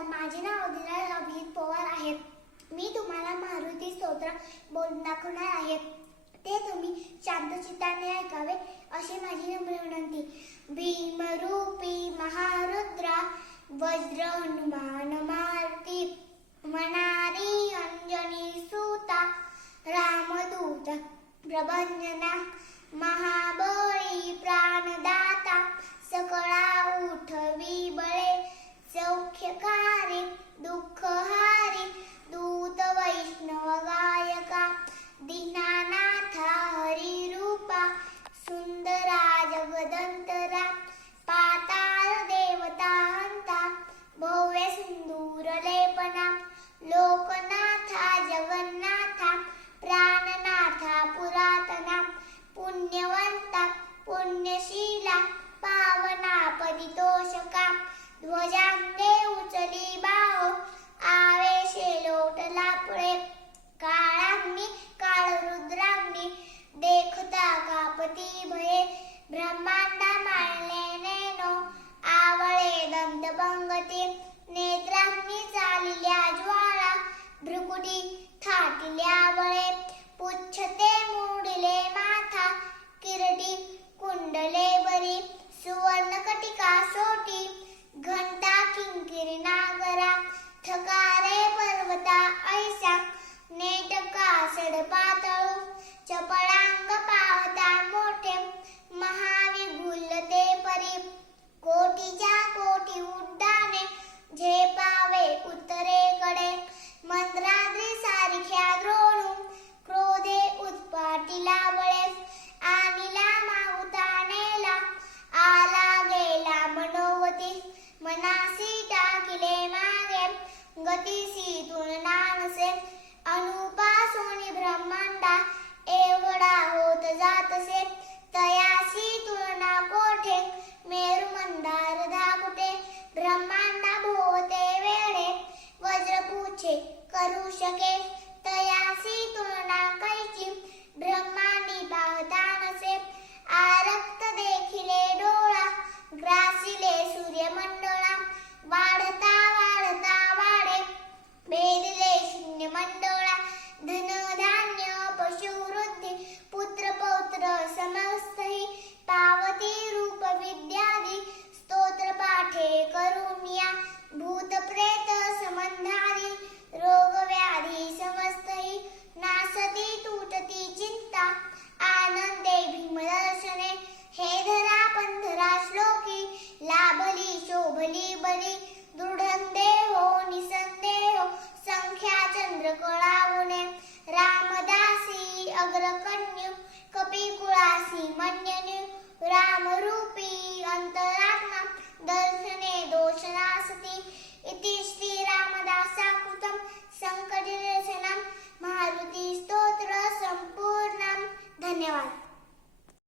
नमस्कार, माझे नाव अविनाश अभिजित पवार आहे. मी तुम्हाला मारुती स्तोत्र बोलून दाखवणार आहे. ते तुम्ही शांतचित्ताने ऐकावे अशी माझी नम्र विनंती. भीमरूपी महारुद्रा वज्र हनुमान मारुती मनारी अंजनी सुता रामदूत प्रभंजना महाबळी प्राणदाता सकळा उठवी बळे सौख्यकारी दुःखहारी दूत वैष्णव गायका दीनानाथा हरी रूपा सुंदरा जगदंतरा पाताळ देवता हंता भव्य सिंदूर लेपना लोकनाथा जगन्नाथा प्राणनाथा पुरातना पुण्यवंता पुण्यशीला पावना परितोषका ध्वजांगे उचली बाहो आवेशे लोटला पुढे काळाग्नी काळरुद्राग्नी देखता कापती भये ब्रह्मांडा माळले नेनो आवळे दंतभंगती नेत्राग्नी चालिल्या ज्वाळा भ्रुकुटी थाटिल्या बळे पुच्छते मुडिले माथा किरटी कुंडले बरी सुवर्णकटिका सोटी घंटा किंकिरी नागरा थकारे पर्वता ऐसा नेटका सडपातळू चपळांग पावता मोठे महाविगुल्लते परी कोटीच्या कोटी उड्डाणे झेपावे उत्तरेकडे मंद्राद्री सारख्या द्रोणू क्रोधे उत्पाटीला बळे आणिला माऊता नेला आला गेला मनोवती मनासी टाकिले मागे गतीसी तुलनानसे अनुपासोनी ब्रह्मांडा एवढा होत जातसे तयासी तुलना कोठे मेरु मंदार धाकुटे ब्रह्मांडा भोवते वेळे वज्रपूछे करू शके तयासी तुलना कैची ब्रह्मांडी पाहता नसे आरक्त देखिले डोळा ग्रासिले सूर्यमंडळ